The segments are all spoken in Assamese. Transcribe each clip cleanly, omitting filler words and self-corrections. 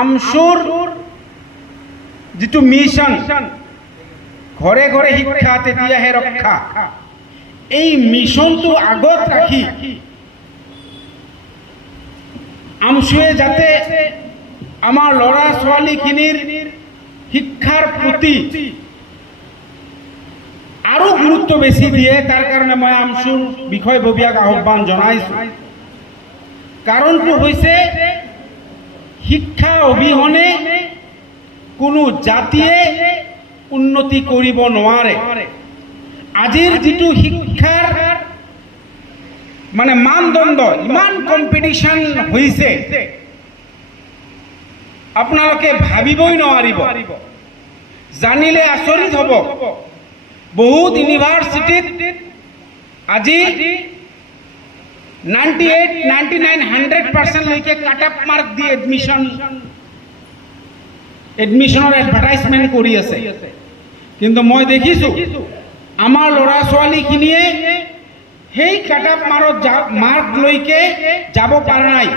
আমচুৰ যিটো মিছন ঘৰে ঘৰে শিক্ষা তেতিয়াহে ৰক্ষা, এই মিছনটো আগত ৰাখি আমচুৱে যাতে আমাৰ ল'ৰা ছোৱালীখিনিৰ শিক্ষাৰ প্ৰতি আৰু গুৰুত্ব বেছি দিয়ে, তাৰ কাৰণে মই আমচুৰ বিষয়ববীয়াক আহ্বান জনাইছোঁ। কাৰণটো হৈছে শিক্ষা অবিহনে কোনো জাতিয়ে উন্নতি কৰিব নোৱাৰে। আজিৰ যিটো শিক্ষাৰ মানে মানদণ্ড, ইমান কম্পিটিশ্যন হৈছে, আপোনালোকে ভাবিবই নোৱাৰিব, জানিলে আচৰিত হ'ব। বহুত ইউনিভাৰ্চিটিত আজি 98, 99, 100% লৈকে কাট অফ মাৰ্ক দি এডমিশ্যনৰ এডভাৰটাইজমেণ্ট কৰি আছে। কিন্তু মই দেখিছোঁ আমাৰ ল'ৰা ছোৱালীখিনিয়ে সেই কাট অফ মাৰ্ক লৈকে যাব পৰা নাই,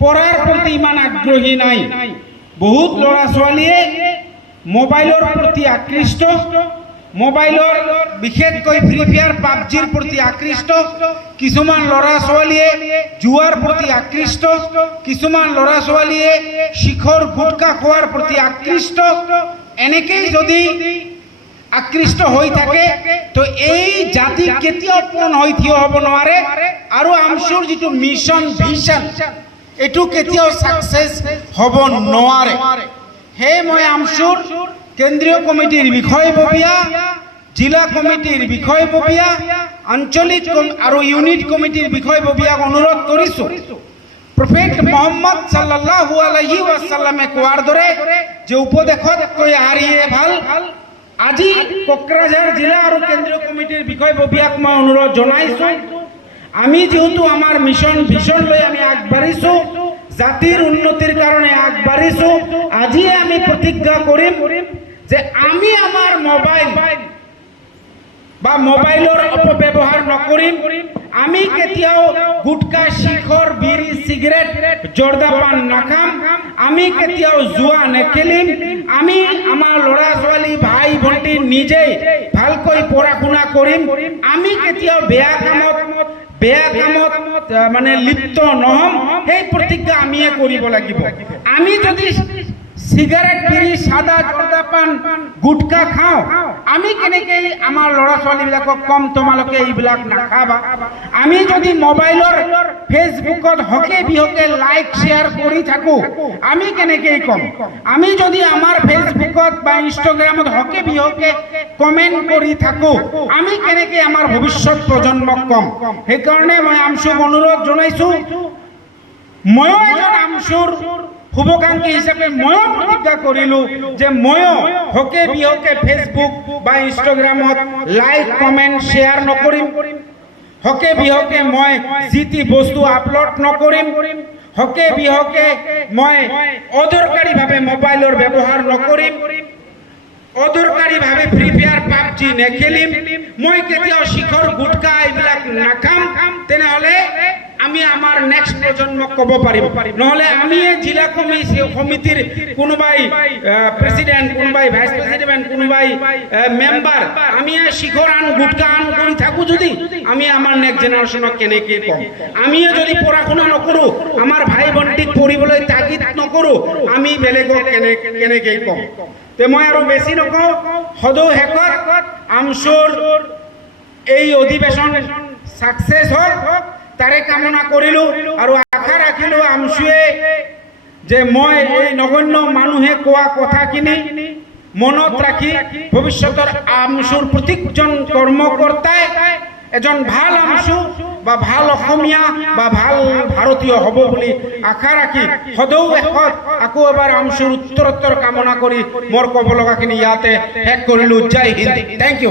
পঢ়াৰ প্ৰতি ইমান আগ্ৰহী নাই। বহুত ল'ৰা ছোৱালীয়ে মোবাইলৰ প্ৰতি আকৃষ্ট, মোবাইলৰ বিশেষকৈ ফ্ৰী ফায়াৰ পাবজিৰ প্ৰতি আকৃষ্ট, কিছুমান ল'ৰা ছোৱালীয়ে জুৱাৰ প্ৰতি আকৃষ্ট, কিছুমান ল'ৰা ছোৱালীয়ে শিখৰ গুটকা খোৱাৰ প্ৰতি আকৃষ্ট। এনেকেই যদি আকৃষ্ট হৈ থাকে তো এই জাতি কেতিয়াও পূৰণ হৈ থিয় হ'ব নোৱাৰে, আৰু আমচুৰ যিটো মিছন ভিছন এইটো কেতিয়াও ছাকচেছ হ'ব নোৱাৰে। সেয়ে মই আমচুৰ কেন্দ্ৰীয় কমিটিৰ বিষয়ববীয়া, জিলা কমিটিৰ বিষয়ববীয়া, আঞ্চলিক আৰু ইউনিট কমিটিৰ বিষয়ববীয়াক অনুৰোধ কৰিছোঁ, প্ৰফেট মুহাম্মদ সাল্লাল্লাহু আলাইহি ওয়াসাল্লামে কোৱাৰ দৰে যে উপদেশতকৈ আহাৰিয়ে ভাল। আজি কোকৰাঝাৰ জিলা আৰু কেন্দ্ৰীয় কমিটিৰ বিষয়ববীয়াক মই অনুৰোধ জনাইছোঁ, আমি যিহেতু আমাৰ মিছন ভিছন লৈ আমি আগবাঢ়িছোঁ, জাতিৰ উন্নতিৰ কাৰণে আগবাঢ়িছোঁ, আজিয়ে আমি প্ৰতিজ্ঞা কৰিম যে আমি আমাৰ মোবাইল বা মোবাইলৰ অপব্যৱহাৰ নকৰিম, আমি কেতিয়াও গুটকা শিখৰ বিড়ি চিগাৰেট জৰ্দা পান নাখাম, আমি কেতিয়াও জুৱা নেখেলিম, আমি আমাৰ ল'ৰা ছোৱালী ভাই ভণ্টি নিজেই ভালকৈ পঢ়া শুনা কৰিম, আমি কেতিয়াও বেয়া কামত মানে লিপ্ত নহম, সেই প্ৰতিজ্ঞা আমিয়ে কৰিব লাগিব। আমি যদি সিগাৰেট বিড়ি সাদা জৰ্দা পান গুটকা খাও, আমি কেনেকে আমাৰ ল'ৰা ছোৱালীবিলাকক কম তোমালোকে এইবিলাক নাখাবা? আমি যদি মোবাইলৰ ফেসবুকত হকে বিহকে লাইক শেয়াৰ কৰি থাকো, আমি কেনেকে কম? আমি যদি আমাৰ ফেসবুকত বা ইনষ্টাগ্ৰামত হকে বিহকে কমেন্ট কৰি থাকো, আমি কেনেকে আমাৰ ভবিষ্যৎ প্ৰজন্মক কম? সেইকাৰণে মই আমচুক অনুৰোধ জনাইছো, ময়ো এজন আমচুৰ শুভাকাঙ্ক্ষী হিসাবে ময়ো প্ৰতিজ্ঞা কৰিলো যে ময়ো হকে বিহকে ফেসবুক বা ইনষ্টাগ্ৰামত লাইক কমেন্ট শেয়াৰ নকৰিম, হকে বিহকে মই যিটি বস্তু আপলোড নকৰিম, হকে বিহকে মই অদৰকাৰীভাৱে মোবাইলৰ ব্যৱহাৰ নকৰিম, অদৰকাৰীভাৱে ফ্ৰী ফায়াৰ পাবজি নেখেলিম, মই কেতিয়াও শিখৰ গুটকা এইবিলাক নাখাম। তেনেহ'লে আমি আমাৰ নেক্সট প্ৰজন্মক কব পাৰিম, নহলে আমি জিলা সমিতিৰ কোনোবাই প্ৰেসিডেন্ট, কোনোবাই ভাইস প্ৰেসিডেন্ট, কোনোবাই মেম্বাৰ, আমি শিখৰ আন গুটকা আন কৰি থাকো যদি, আমি আমাৰ নেক্সট জেনাৰেশনক কেনেকে কম? আমি যদি পড়া শুনা নকৰো, আমাৰ ভাই ভণ্টিক পঢ়িবলৈ তাগিদ নকৰো, আমি বেলেগক কেনেকে কম? তে মই আৰু বেছি নকওঁ, সদৌ শেষত আমচুৰ এই অধিবেশন সাকসেস হোক তাৰে কামনা কৰিলো, আৰু আশা ৰাখিলো আমচুৱে যে মই এই নগণ্য মানুহে কোৱা কথাখিনি মনত ৰাখি ভৱিষ্যতৰ আমচুৰ প্ৰত্যেকজন কৰ্মকৰ্তাই এজন ভাল আমচু বা ভাল অসমীয়া বা ভাল ভাৰতীয় হ'ব বুলি আশা ৰাখি সদৌ শেষত আকৌ এবাৰ আমচুৰ উত্তৰোত্তৰ কামনা কৰি মোৰ ক'ব লগাখিনি ইয়াতে শেষ কৰিলো। জয় হিন্দ, থেংক ইউ।